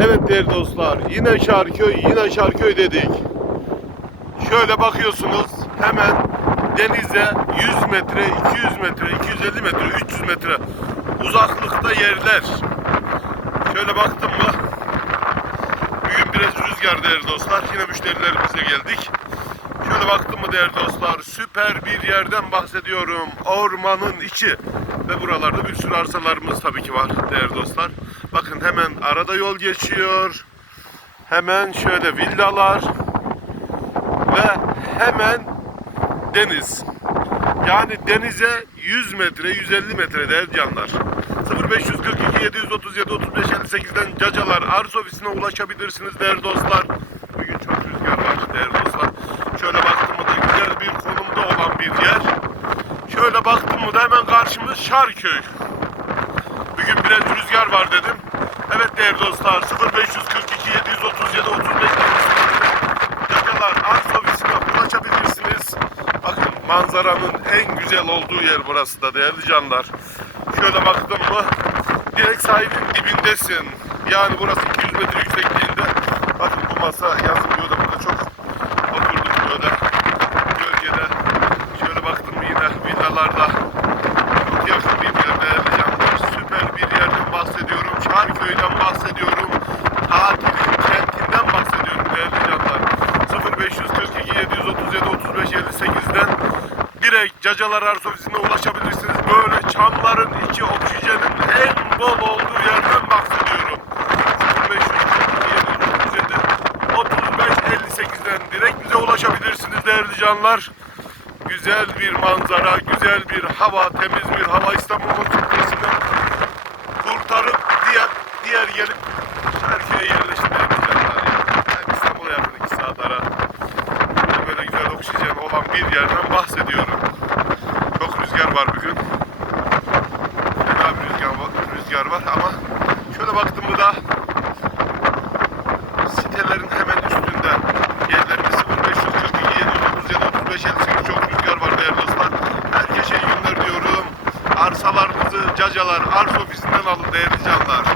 Evet değerli dostlar, yine Şarköy, yine Şarköy dedik. Şöyle bakıyorsunuz, hemen denize 100 metre, 200 metre, 250 metre, 300 metre uzaklıkta yerler. Şöyle baktım mı, bugün biraz rüzgar değerli dostlar. Yine müşterilerimizle geldik. Şöyle baktım mı değerli dostlar, süper bir yerden bahsediyorum. Ormanın içi. Ve buralarda bir sürü arsalarımız tabii ki var değerli dostlar. Bakın hemen arada yol geçiyor. Hemen şöyle villalar. Ve hemen deniz. Yani denize 100 metre, 150 metre değerli canlar. 0542 737 35 58'den Cacalar arz ofisine ulaşabilirsiniz değerli dostlar. Bugün çok rüzgar var değerli dostlar. Şöyle baktım mı da güzel bir konumda olan bir yer. Şöyle baktım mı da hemen karşımız Şarköy. Bugün biraz rüzgar var dedim. Evet değerli dostlar 0542 737 35 Cacalar arz ofisine ulaşabilirsiniz. Bakın manzaranın en güzel olduğu yer burası da değerli canlar. Şöyle baktım mı direkt sahilin dibindesin. Yani burası 200 metre yüksekliğinde. Bakın bu masa yazın böyle burada çok oturduk böyle gölgede. Şöyle baktım yine villalarda çok yakın bir yer değerli canlar. Süper bir yerden bahsediyorum. Çarköy'den bahsediyorum. Tatilin kentinden bahsediyorum değerli canlar. 0542 737 35 58'den direkt Cacalar Arsa Ofisi'ne ulaşabilirsiniz. Böyle çamların içi oksijenin en bol olduğu yerden bahsediyorum. 0542 737 35 58'den direkt bize ulaşabilirsiniz değerli canlar. Güzel bir manzara, güzel bir hava, temiz bir hava İstanbul'un Türkiye'sinden olan bir yerden bahsediyorum. Çok rüzgar var bugün. Fena bir rüzgar rüzgar var ama şöyle baktım mı da sitelerin hemen üstünde yerlerimiz 0542 737 35 58 çok rüzgar var değerli dostlar. Herkese iyi günler diyorum. Arsalarınızı Cacalar Arsa ofisinden alın değerli canlar.